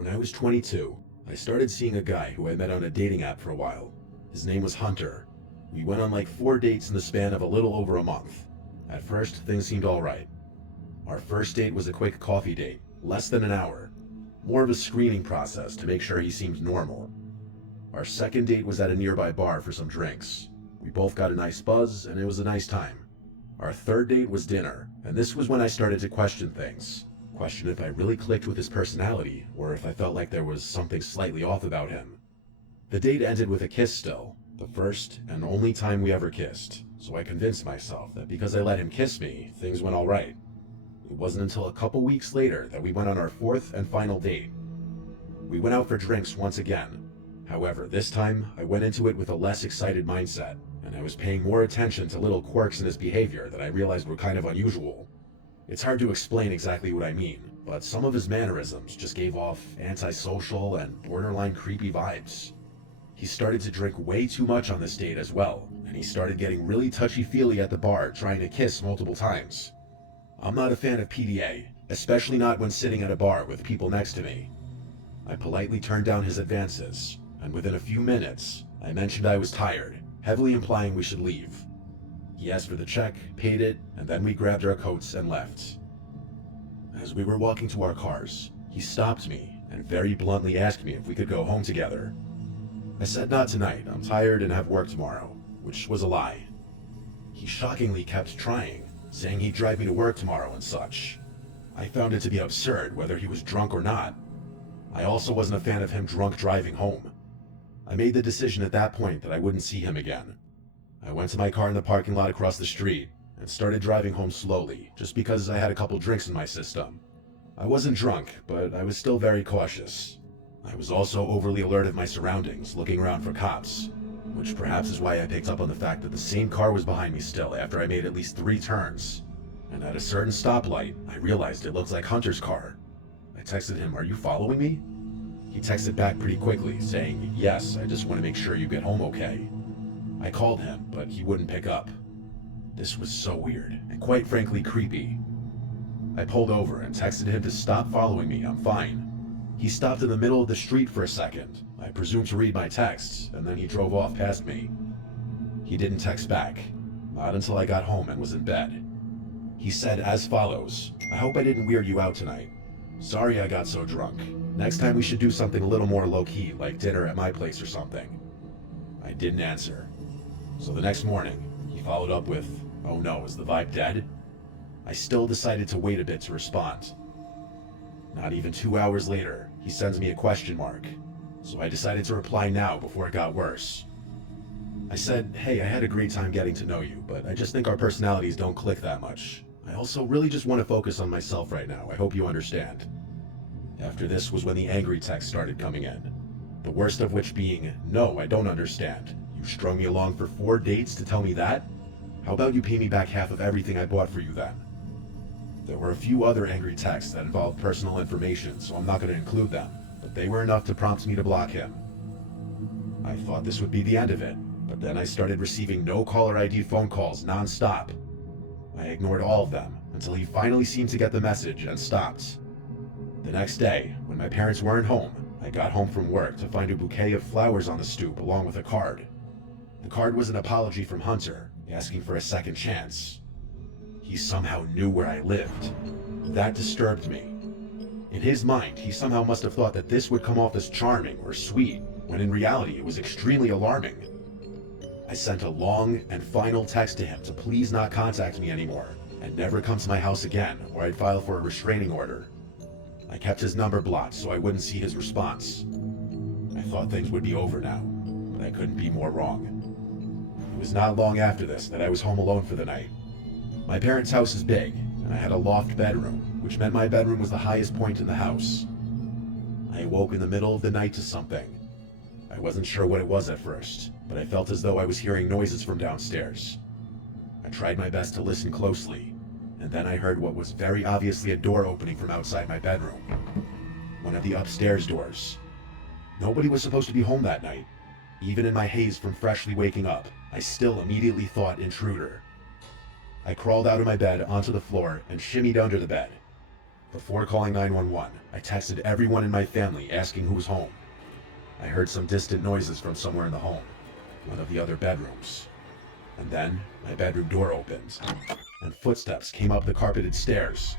When I was 22, I started seeing a guy who I met on a dating app for a while. His name was Hunter. We went on like 4 dates in the span of a little over a month. At first, things seemed alright. Our first date was a quick coffee date, less than an hour. More of a screening process to make sure he seemed normal. Our second date was at a nearby bar for some drinks. We both got a nice buzz, and it was a nice time. Our third date was dinner, and this was when I started to question things. Question if I really clicked with his personality, or if I felt like there was something slightly off about him. The date ended with a kiss still, the first and only time we ever kissed, so I convinced myself that because I let him kiss me, things went alright. It wasn't until a couple weeks later that we went on our fourth and final date. We went out for drinks once again. However, this time, I went into it with a less excited mindset, and I was paying more attention to little quirks in his behavior that I realized were kind of unusual. It's hard to explain exactly what I mean, but some of his mannerisms just gave off antisocial and borderline creepy vibes. He started to drink way too much on this date as well, and he started getting really touchy-feely at the bar, trying to kiss multiple times. I'm not a fan of PDA, especially not when sitting at a bar with people next to me. I politely turned down his advances, and within a few minutes, I mentioned I was tired, heavily implying we should leave. He asked for the check, paid it, and then we grabbed our coats and left. As we were walking to our cars, he stopped me and very bluntly asked me if we could go home together. I said not tonight, I'm tired and have work tomorrow, which was a lie. He shockingly kept trying, saying he'd drive me to work tomorrow and such. I found it to be absurd whether he was drunk or not. I also wasn't a fan of him drunk driving home. I made the decision at that point that I wouldn't see him again. I went to my car in the parking lot across the street and started driving home slowly, just because I had a couple drinks in my system. I wasn't drunk, but I was still very cautious. I was also overly alert of my surroundings, looking around for cops, which perhaps is why I picked up on the fact that the same car was behind me still after I made at least 3 turns. And at a certain stoplight, I realized it looked like Hunter's car. I texted him, "Are you following me?" He texted back pretty quickly, saying, "Yes, I just want to make sure you get home okay." I called him, but he wouldn't pick up. This was so weird, and quite frankly creepy. I pulled over and texted him to stop following me, I'm fine. He stopped in the middle of the street for a second, I presumed to read my texts, and then he drove off past me. He didn't text back, not until I got home and was in bed. He said as follows, "I hope I didn't weird you out tonight. Sorry I got so drunk. Next time we should do something a little more low-key, like dinner at my place or something." I didn't answer. So the next morning, he followed up with, "Oh no, is the vibe dead?" I still decided to wait a bit to respond. Not even 2 hours later, he sends me a question mark. So I decided to reply now before it got worse. I said, "Hey, I had a great time getting to know you, but I just think our personalities don't click that much. I also really just want to focus on myself right now. I hope you understand." After this was when the angry text started coming in. The worst of which being, "No, I don't understand. You strung me along for 4 dates to tell me that? How about you pay me back half of everything I bought for you then?" There were a few other angry texts that involved personal information, so I'm not going to include them, but they were enough to prompt me to block him. I thought this would be the end of it, but then I started receiving no caller ID phone calls non-stop. I ignored all of them until he finally seemed to get the message and stopped. The next day, when my parents weren't home, I got home from work to find a bouquet of flowers on the stoop along with a card. The card was an apology from Hunter, asking for a second chance. He somehow knew where I lived. That disturbed me. In his mind, he somehow must have thought that this would come off as charming or sweet, when in reality it was extremely alarming. I sent a long and final text to him to please not contact me anymore, and never come to my house again, or I'd file for a restraining order. I kept his number blocked so I wouldn't see his response. I thought things would be over now, but I couldn't be more wrong. It was not long after this that I was home alone for the night. My parents' house is big, and I had a loft bedroom, which meant my bedroom was the highest point in the house. I awoke in the middle of the night to something. I wasn't sure what it was at first, but I felt as though I was hearing noises from downstairs. I tried my best to listen closely, and then I heard what was very obviously a door opening from outside my bedroom. One of the upstairs doors. Nobody was supposed to be home that night. Even in my haze from freshly waking up, I still immediately thought intruder. I crawled out of my bed onto the floor and shimmied under the bed. Before calling 911, I texted everyone in my family asking who was home. I heard some distant noises from somewhere in the home, one of the other bedrooms. And then, my bedroom door opened, and footsteps came up the carpeted stairs.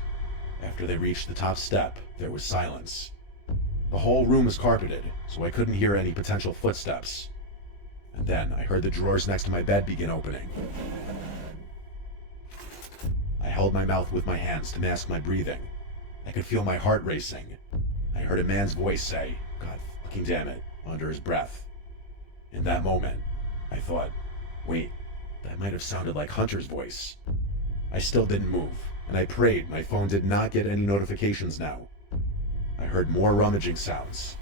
After they reached the top step, there was silence. The whole room was carpeted, so I couldn't hear any potential footsteps. And then I heard the drawers next to my bed begin opening. I held my mouth with my hands to mask my breathing. I could feel my heart racing. I heard a man's voice say, "God fucking damn it," under his breath. In that moment, I thought, wait, that might have sounded like Hunter's voice. I still didn't move, and I prayed my phone did not get any notifications now. I heard more rummaging sounds.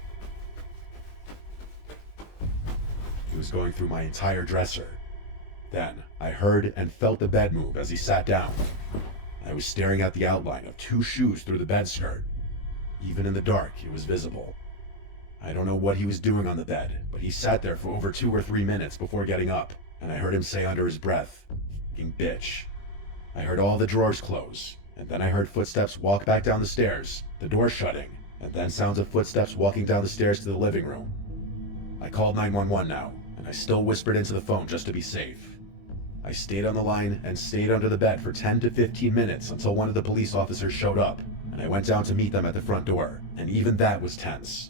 He was going through my entire dresser. Then, I heard and felt the bed move as he sat down. I was staring at the outline of 2 shoes through the bed skirt. Even in the dark, it was visible. I don't know what he was doing on the bed, but he sat there for over 2 or 3 minutes before getting up, and I heard him say under his breath, "Fucking bitch." I heard all the drawers close, and then I heard footsteps walk back down the stairs, the door shutting, and then sounds of footsteps walking down the stairs to the living room. I called 911 now, and I still whispered into the phone just to be safe. I stayed on the line and stayed under the bed for 10 to 15 minutes until one of the police officers showed up, and I went down to meet them at the front door, and even that was tense.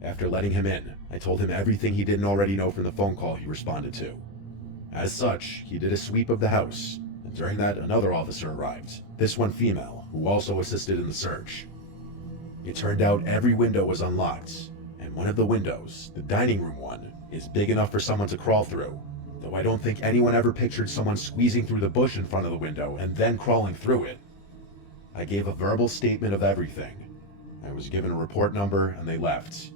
After letting him in, I told him everything he didn't already know from the phone call he responded to. As such, he did a sweep of the house, and during that another officer arrived, this one female, who also assisted in the search. It turned out every window was unlocked, and one of the windows, the dining room one, is big enough for someone to crawl through. Though I don't think anyone ever pictured someone squeezing through the bush in front of the window and then crawling through it. I gave a verbal statement of everything. I was given a report number and they left.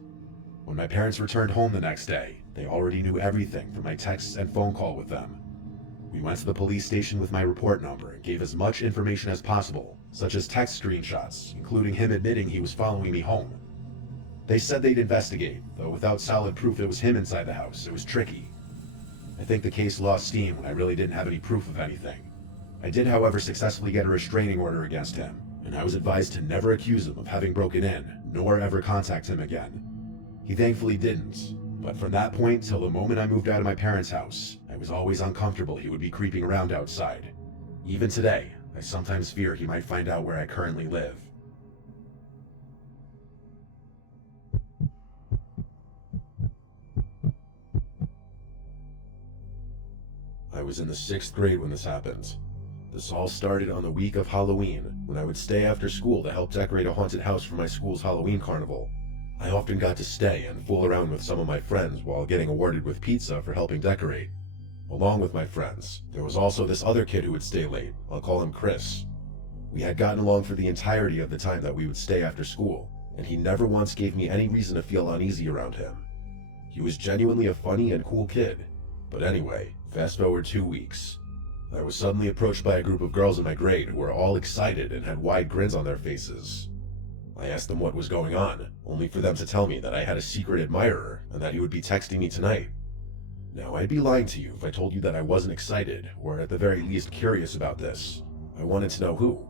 When my parents returned home the next day, they already knew everything from my texts and phone call with them. We went to the police station with my report number and gave as much information as possible, such as text screenshots, including him admitting he was following me home. They said they'd investigate, though without solid proof it was him inside the house, it was tricky. I think the case lost steam when I really didn't have any proof of anything. I did, however, successfully get a restraining order against him, and I was advised to never accuse him of having broken in, nor ever contact him again. He thankfully didn't, but from that point till the moment I moved out of my parents' house, I was always uncomfortable he would be creeping around outside. Even today, I sometimes fear he might find out where I currently live. I was in the 6th grade when this happened. This all started on the week of Halloween, when I would stay after school to help decorate a haunted house for my school's Halloween carnival. I often got to stay and fool around with some of my friends while getting awarded with pizza for helping decorate. Along with my friends, there was also this other kid who would stay late. I'll call him Chris. We had gotten along for the entirety of the time that we would stay after school, and he never once gave me any reason to feel uneasy around him. He was genuinely a funny and cool kid. But anyway, fast forward 2 weeks. I was suddenly approached by a group of girls in my grade who were all excited and had wide grins on their faces. I asked them what was going on, only for them to tell me that I had a secret admirer and that he would be texting me tonight. Now, I'd be lying to you if I told you that I wasn't excited, or at the very least curious about this. I wanted to know who.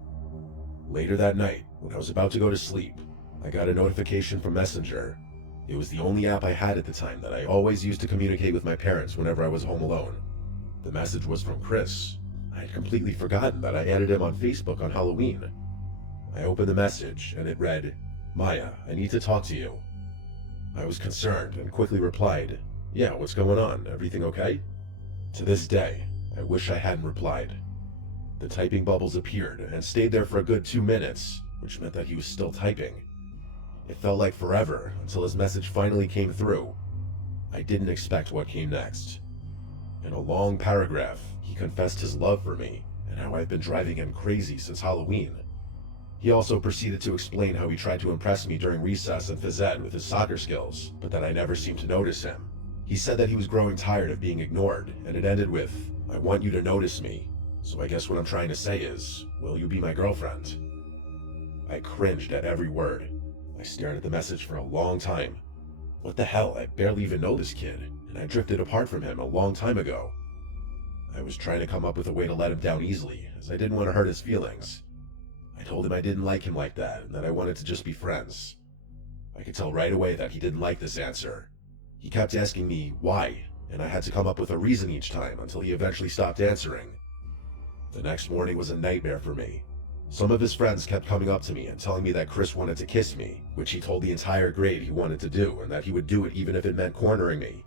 Later that night, when I was about to go to sleep, I got a notification from Messenger. It was the only app I had at the time that I always used to communicate with my parents whenever I was home alone. The message was from Chris. I had completely forgotten that I added him on Facebook on Halloween. I opened the message, and it read, "Maya, I need to talk to you." I was concerned and quickly replied, "Yeah, what's going on? Everything okay?" To this day, I wish I hadn't replied. The typing bubbles appeared and stayed there for a good 2 minutes, which meant that he was still typing. It felt like forever until his message finally came through. I didn't expect what came next. In a long paragraph, he confessed his love for me and how I've been driving him crazy since Halloween. He also proceeded to explain how he tried to impress me during recess and phys ed with his soccer skills, but that I never seemed to notice him. He said that he was growing tired of being ignored, and it ended with, "I want you to notice me. So I guess what I'm trying to say is, will you be my girlfriend?" I cringed at every word. I stared at the message for a long time. What the hell, I barely even know this kid, and I drifted apart from him a long time ago. I was trying to come up with a way to let him down easily, as I didn't want to hurt his feelings. I told him I didn't like him like that and that I wanted to just be friends. I could tell right away that he didn't like this answer. He kept asking me why, and I had to come up with a reason each time until he eventually stopped answering. The next morning was a nightmare for me. Some of his friends kept coming up to me and telling me that Chris wanted to kiss me, which he told the entire grade he wanted to do and that he would do it even if it meant cornering me.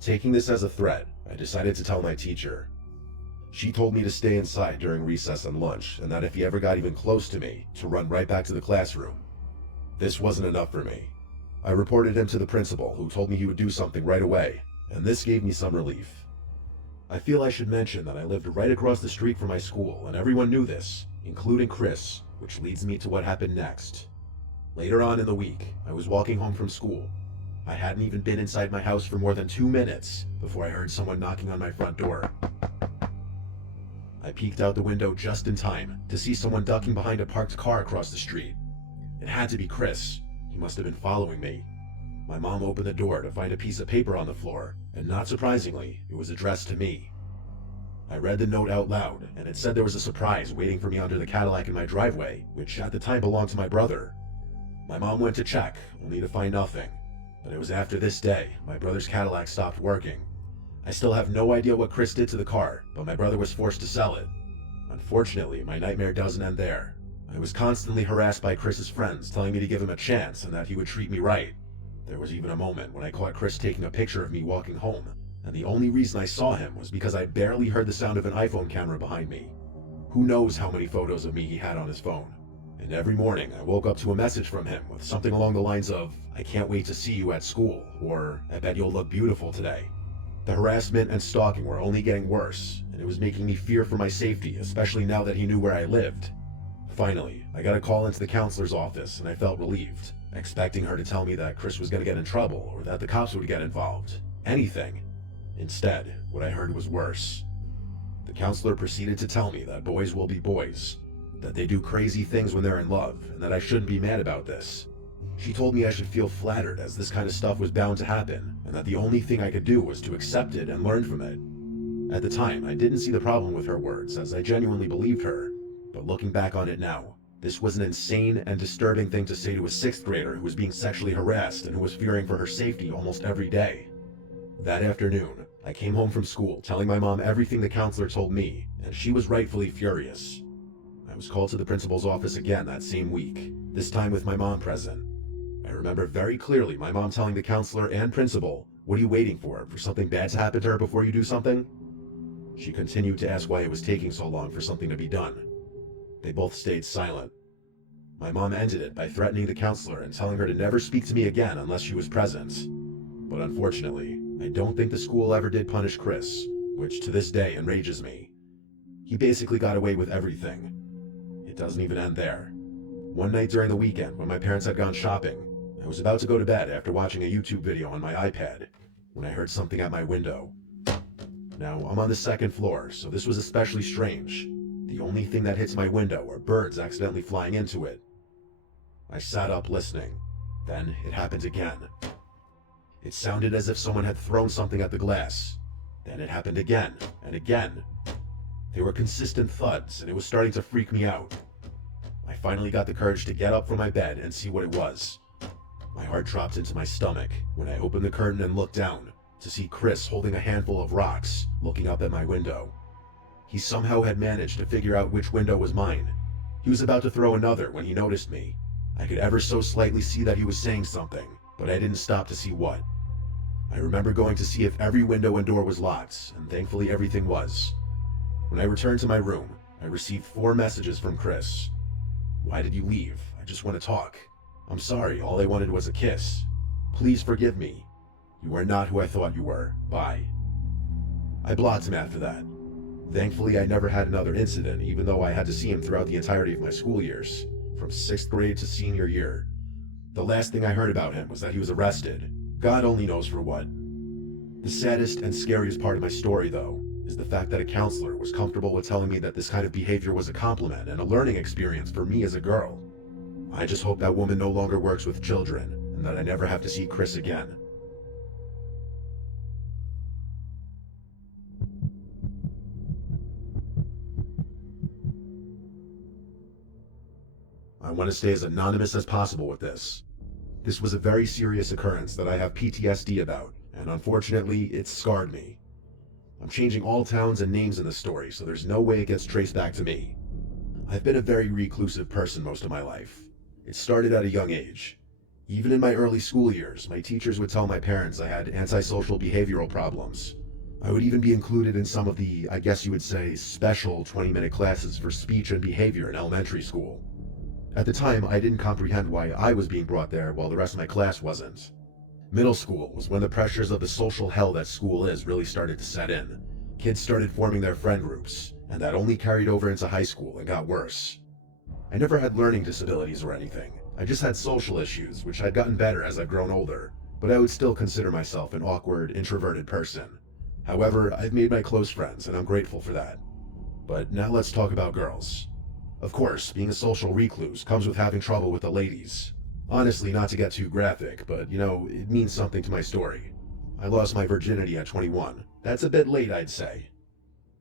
Taking this as a threat, I decided to tell my teacher. She told me to stay inside during recess and lunch, and that if he ever got even close to me, to run right back to the classroom. This wasn't enough for me. I reported him to the principal, who told me he would do something right away, and this gave me some relief. I feel I should mention that I lived right across the street from my school, and everyone knew this, including Chris, which leads me to what happened next. Later on in the week, I was walking home from school. I hadn't even been inside my house for more than 2 minutes before I heard someone knocking on my front door. I peeked out the window just in time to see someone ducking behind a parked car across the street. It had to be Chris. He must have been following me. My mom opened the door to find a piece of paper on the floor, and not surprisingly, it was addressed to me. I read the note out loud, and it said there was a surprise waiting for me under the Cadillac in my driveway, which at the time belonged to my brother. My mom went to check, only to find nothing. But it was after this day, my brother's Cadillac stopped working. I still have no idea what Chris did to the car, but my brother was forced to sell it. Unfortunately, my nightmare doesn't end there. I was constantly harassed by Chris's friends, telling me to give him a chance and that he would treat me right. There was even a moment when I caught Chris taking a picture of me walking home, and the only reason I saw him was because I barely heard the sound of an iPhone camera behind me. Who knows how many photos of me he had on his phone? And every morning I woke up to a message from him with something along the lines of, "I can't wait to see you at school," or "I bet you'll look beautiful today." The harassment and stalking were only getting worse, and it was making me fear for my safety, especially now that he knew where I lived. Finally, I got a call into the counselor's office, and I felt relieved, expecting her to tell me that Chris was going to get in trouble or that the cops would get involved. Anything. Instead, what I heard was worse. The counselor proceeded to tell me that boys will be boys, that they do crazy things when they're in love, and that I shouldn't be mad about this. She told me I should feel flattered, as this kind of stuff was bound to happen, and that the only thing I could do was to accept it and learn from it. At the time, I didn't see the problem with her words, as I genuinely believed her, but looking back on it now, this was an insane and disturbing thing to say to a 6th grader who was being sexually harassed and who was fearing for her safety almost every day. That afternoon, I came home from school telling my mom everything the counselor told me, and she was rightfully furious. I was called to the principal's office again that same week, this time with my mom present. I remember very clearly my mom telling the counselor and principal, "What are you waiting for? For something bad to happen to her before you do something?" She continued to ask why it was taking so long for something to be done. They both stayed silent. My mom ended it by threatening the counselor and telling her to never speak to me again unless she was present. But unfortunately, I don't think the school ever did punish Chris, which to this day enrages me. He basically got away with everything. It doesn't even end there. One night during the weekend, when my parents had gone shopping, I was about to go to bed after watching a YouTube video on my iPad, when I heard something at my window. Now, I'm on the 2nd floor, so this was especially strange. The only thing that hits my window are birds accidentally flying into it. I sat up listening. Then it happened again. It sounded as if someone had thrown something at the glass. Then it happened again and again. They were consistent thuds, and it was starting to freak me out. I finally got the courage to get up from my bed and see what it was. My heart dropped into my stomach when I opened the curtain and looked down to see Chris holding a handful of rocks, looking up at my window. He somehow had managed to figure out which window was mine. He was about to throw another when he noticed me. I could ever so slightly see that he was saying something, but I didn't stop to see what. I remember going to see if every window and door was locked, and thankfully everything was. When I returned to my room, I received 4 messages from Chris. "Why did you leave? I just want to talk. I'm sorry, all I wanted was a kiss. Please forgive me. You are not who I thought you were. Bye." I blocked him after that. Thankfully, I never had another incident, even though I had to see him throughout the entirety of my school years, from 6th grade to senior year. The last thing I heard about him was that he was arrested. God only knows for what. The saddest and scariest part of my story, though, is the fact that a counselor was comfortable with telling me that this kind of behavior was a compliment and a learning experience for me as a girl. I just hope that woman no longer works with children, and that I never have to see Chris again. want to stay as anonymous as possible with this. This was a very serious occurrence that I have PTSD about, and unfortunately, it scarred me. I'm changing all towns and names in the story, so there's no way it gets traced back to me. I've been a very reclusive person most of my life. It started at a young age. Even in my early school years, my teachers would tell my parents I had antisocial behavioral problems. I would even be included in some of the, I guess you would say, special 20-minute classes for speech and behavior in elementary school. At the time, I didn't comprehend why I was being brought there while the rest of my class wasn't. Middle school was when the pressures of the social hell that school is really started to set in. Kids started forming their friend groups, and that only carried over into high school and got worse. I never had learning disabilities or anything. I just had social issues, which had gotten better as I've grown older, but I would still consider myself an awkward, introverted person. However, I've made my close friends, and I'm grateful for that. But now let's talk about girls. Of course, being a social recluse comes with having trouble with the ladies. Honestly, not to get too graphic, but it means something to my story. I lost my virginity at 21. That's a bit late, I'd say.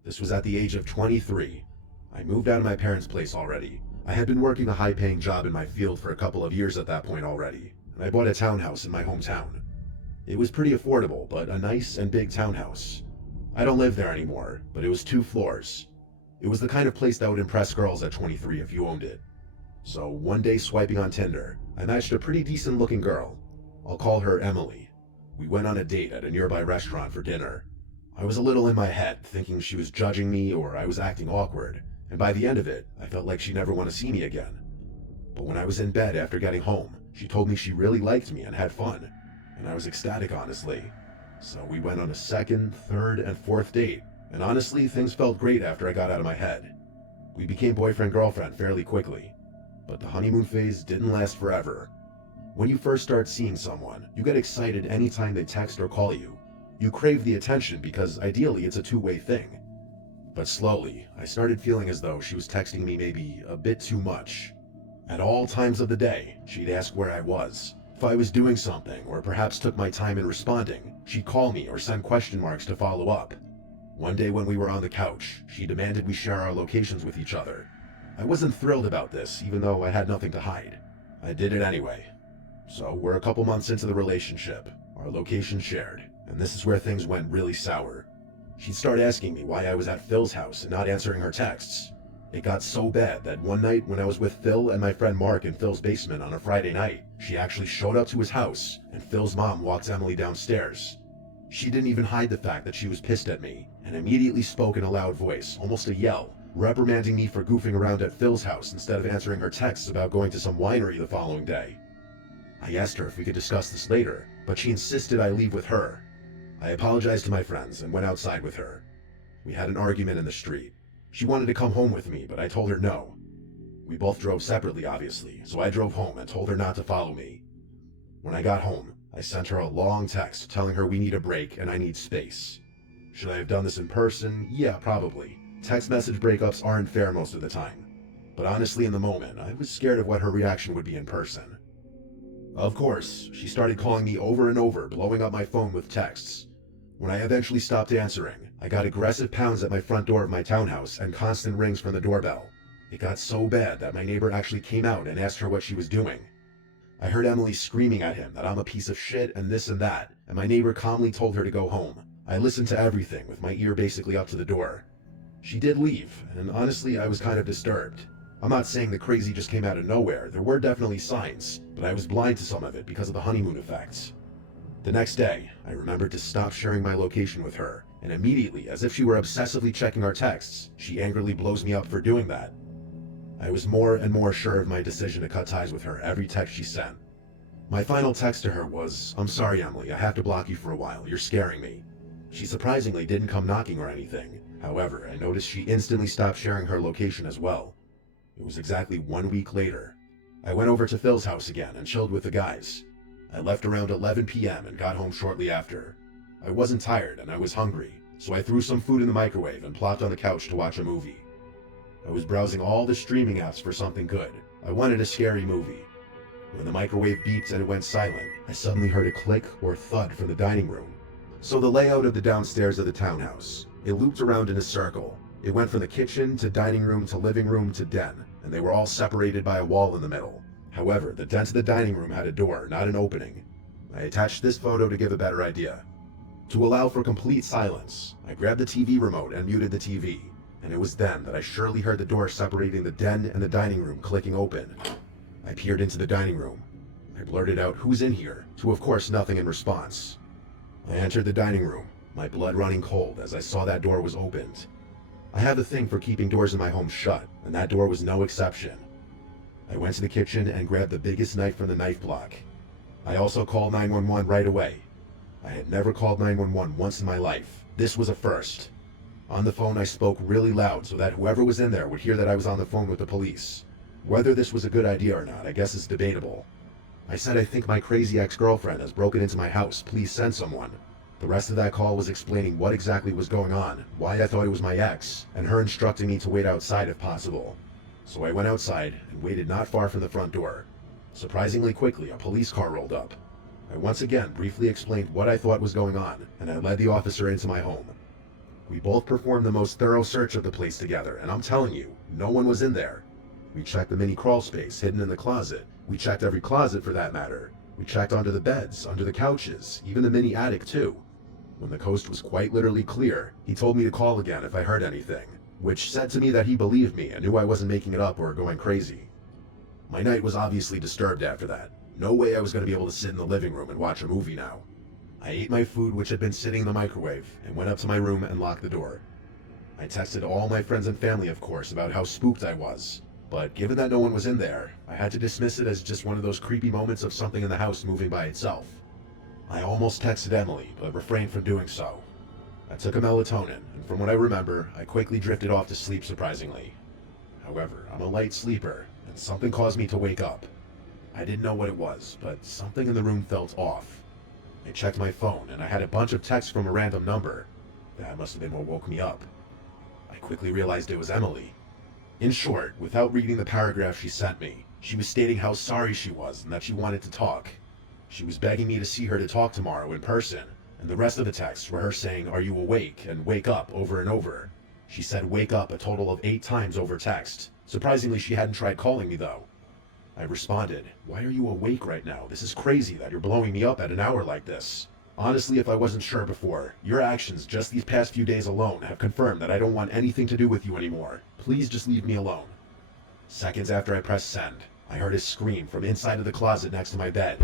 This was at the age of 23. I moved out of my parents' place already. I had been working a high-paying job in my field for a couple of years at that point already, and I bought a townhouse in my hometown. It was pretty affordable, but a nice and big townhouse. I don't live there anymore, but it was 2 floors. It was the kind of place that would impress girls at 23 if you owned it. So one day swiping on Tinder, I matched a pretty decent looking girl. I'll call her Emily. We went on a date at a nearby restaurant for dinner. I was a little in my head, thinking she was judging me or I was acting awkward, and by the end of it, I felt like she'd never want to see me again. But when I was in bed after getting home, she told me she really liked me and had fun, and I was ecstatic, honestly. So we went on a second, third, and fourth date, and honestly, things felt great after I got out of my head. We became boyfriend-girlfriend fairly quickly, but the honeymoon phase didn't last forever. When you first start seeing someone, you get excited anytime they text or call you. You crave the attention because ideally it's a two-way thing. But slowly, I started feeling as though she was texting me maybe a bit too much. At all times of the day, she'd ask where I was, if I was doing something, or perhaps took my time in responding. She'd call me or send question marks to follow up. One day when we were on the couch, she demanded we share our locations with each other. I wasn't thrilled about this, even though I had nothing to hide. I did it anyway. So we're a couple months into the relationship, our location shared, and this is where things went really sour. She'd start asking me why I was at Phil's house and not answering her texts. It got so bad that one night when I was with Phil and my friend Mark in Phil's basement on a Friday night, she actually showed up to his house, and Phil's mom walked Emily downstairs. She didn't even hide the fact that she was pissed at me, and immediately spoke in a loud voice, almost a yell, reprimanding me for goofing around at Phil's house instead of answering her texts about going to some winery the following day. I asked her if we could discuss this later, but she insisted I leave with her. I apologized to my friends and went outside with her. We had an argument in the street. She wanted to come home with me, but I told her no. We both drove separately, obviously, so I drove home and told her not to follow me. When I got home, I sent her a long text telling her we need a break and I need space. Should I have done this in person? Yeah, probably. Text message breakups aren't fair most of the time. But honestly, in the moment, I was scared of what her reaction would be in person. Of course, she started calling me over and over, blowing up my phone with texts. When I eventually stopped answering, I got aggressive pounds at my front door of my townhouse and constant rings from the doorbell. It got so bad that my neighbor actually came out and asked her what she was doing. I heard Emily screaming at him that I'm a piece of shit and this and that, and my neighbor calmly told her to go home. I listened to everything with my ear basically up to the door. She did leave, and honestly I was kind of disturbed. I'm not saying the crazy just came out of nowhere, there were definitely signs, but I was blind to some of it because of the honeymoon effects. The next day, I remembered to stop sharing my location with her, and immediately, as if she were obsessively checking our texts, she angrily blows me up for doing that. I was more and more sure of my decision to cut ties with her every text she sent. My final text to her was, "I'm sorry, Emily, I have to block you for a while, you're scaring me." She surprisingly didn't come knocking or anything. However, I noticed she instantly stopped sharing her location as well. It was exactly 1 week later. I went over to Phil's house again and chilled with the guys. I left around 11 p.m. and got home shortly after. I wasn't tired and I was hungry, so I threw some food in the microwave and plopped on the couch to watch a movie. I was browsing all the streaming apps for something good. I wanted a scary movie. When the microwave beeped and it went silent, I suddenly heard a click or thud from the dining room. So the layout of the downstairs of the townhouse, it looped around in a circle. It went from the kitchen to dining room to living room to den, and they were all separated by a wall in the middle. However, the den to the dining room had a door, not an opening. I attached this photo to give a better idea. To allow for complete silence, I grabbed the TV remote and muted the TV, and it was then that I surely heard the door separating the den and the dining room clicking open. I peered into the dining room. I blurted out, "Who's in here?" to of course nothing in response. I entered the dining room, my blood running cold as I saw that door was opened. I have a thing for keeping doors in my home shut, and that door was no exception. I went to the kitchen and grabbed the biggest knife from the knife block. I also called 911 right away. I had never called 911 once in my life. This was a first. On the phone, I spoke really loud so that whoever was in there would hear that I was on the phone with the police. Whether this was a good idea or not, I guess is debatable. I said, "I think my crazy ex-girlfriend has broken into my house. Please send someone." The rest of that call was explaining what exactly was going on, why I thought it was my ex, and her instructing me to wait outside if possible. So I went outside and waited not far from the front door. Surprisingly quickly, a police car rolled up. I once again briefly explained what I thought was going on, and I led the officer into my home. We both performed the most thorough search of the place together, and I'm telling you, no one was in there. We checked the mini crawl space hidden in the closet. We checked every closet for that matter. We checked under the beds, under the couches, even the mini attic too. When the coast was quite literally clear, he told me to call again if I heard anything, which said to me that he believed me and knew I wasn't making it up or going crazy. My night was obviously disturbed after that. No way I was going to be able to sit in the living room and watch a movie now. I ate my food, which had been sitting in the microwave, and went up to my room and locked the door. I texted all my friends and family, of course, about how spooked I was, but given that no one was in there, I had to dismiss it as just one of those creepy moments of something in the house moving by itself. I almost texted Emily, but refrained from doing so. I took a melatonin, and from what I remember, I quickly drifted off to sleep surprisingly. However, I'm a light sleeper, and something caused me to wake up. I didn't know what it was, but something in the room felt off. I checked my phone, and I had a bunch of texts from a random number. That must have been what woke me up. I quickly realized it was Emily. In short, without reading the paragraph she sent me, she was stating how sorry she was and that she wanted to talk. She was begging me to see her to talk tomorrow in person, and the rest of the texts were her saying, "Are you awake?" and "Wake up" over and over. She said "wake up" a total of 8 times over text. Surprisingly, she hadn't tried calling me though. I responded, "Why are you awake right now? This is crazy that you're blowing me up at an hour like this. Honestly, if I wasn't sure before, your actions just these past few days alone have confirmed that I don't want anything to do with you anymore. Please just leave me alone." Seconds after I pressed send, I heard a scream from inside of the closet next to my bed.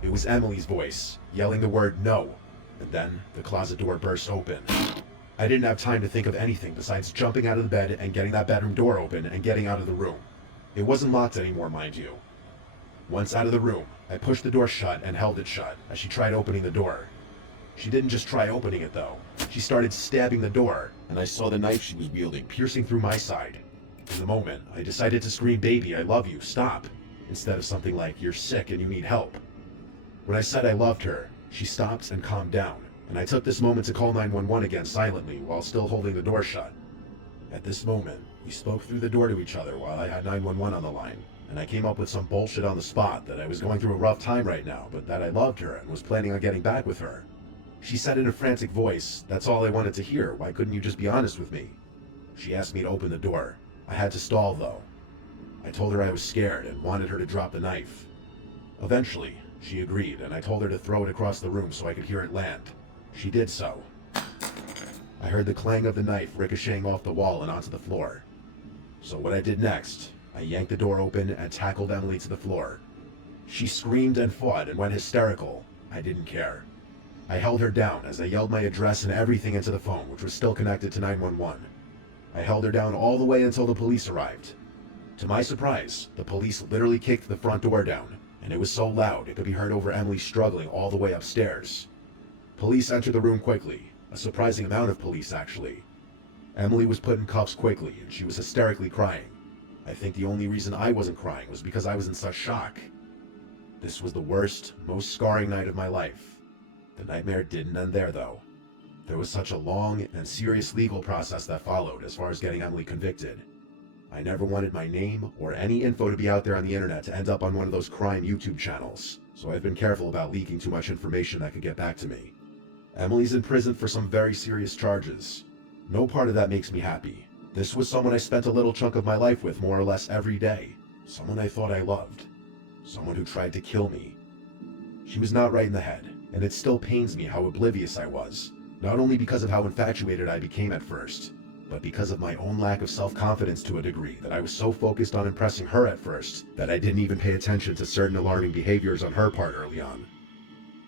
It was Emily's voice, yelling the word "no," and then the closet door burst open. I didn't have time to think of anything besides jumping out of the bed and getting that bedroom door open and getting out of the room. It wasn't locked anymore, mind you. Once out of the room, I pushed the door shut and held it shut as she tried opening the door. She didn't just try opening it though. She started stabbing the door, and I saw the knife she was wielding piercing through my side. In the moment, I decided to scream, "Baby, I love you, stop," instead of something like, "You're sick and you need help." When I said I loved her, she stopped and calmed down, and I took this moment to call 911 again silently while still holding the door shut. At this moment, we spoke through the door to each other while I had 911 on the line, and I came up with some bullshit on the spot that I was going through a rough time right now, but that I loved her and was planning on getting back with her. She said in a frantic voice, "That's all I wanted to hear, why couldn't you just be honest with me?" She asked me to open the door. I had to stall though. I told her I was scared and wanted her to drop the knife. Eventually, she agreed, and I told her to throw it across the room so I could hear it land. She did so. I heard the clang of the knife ricocheting off the wall and onto the floor. So what I did next, I yanked the door open and tackled Emily to the floor. She screamed and fought and went hysterical. I didn't care. I held her down as I yelled my address and everything into the phone, which was still connected to 911. I held her down all the way until the police arrived. To my surprise, the police literally kicked the front door down, and it was so loud it could be heard over Emily struggling all the way upstairs. Police entered the room quickly, a surprising amount of police actually. Emily was put in cuffs quickly, and she was hysterically crying. I think the only reason I wasn't crying was because I was in such shock. This was the worst, most scarring night of my life. The nightmare didn't end there though. There was such a long and serious legal process that followed as far as getting Emily convicted. I never wanted my name or any info to be out there on the internet to end up on one of those crime YouTube channels, so I've been careful about leaking too much information that could get back to me. Emily's in prison for some very serious charges. No part of that makes me happy, This was someone I spent a little chunk of my life with more or less every day. Someone I thought I loved. Someone who tried to kill me. She was not right in the head, and it still pains me how oblivious I was. Not only because of how infatuated I became at first, but because of my own lack of self-confidence to a degree that I was so focused on impressing her at first that I didn't even pay attention to certain alarming behaviors on her part early on.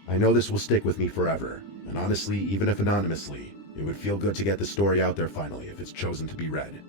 I know this will stick with me forever, and honestly, even if anonymously, it would feel good to get the story out there finally if it's chosen to be read.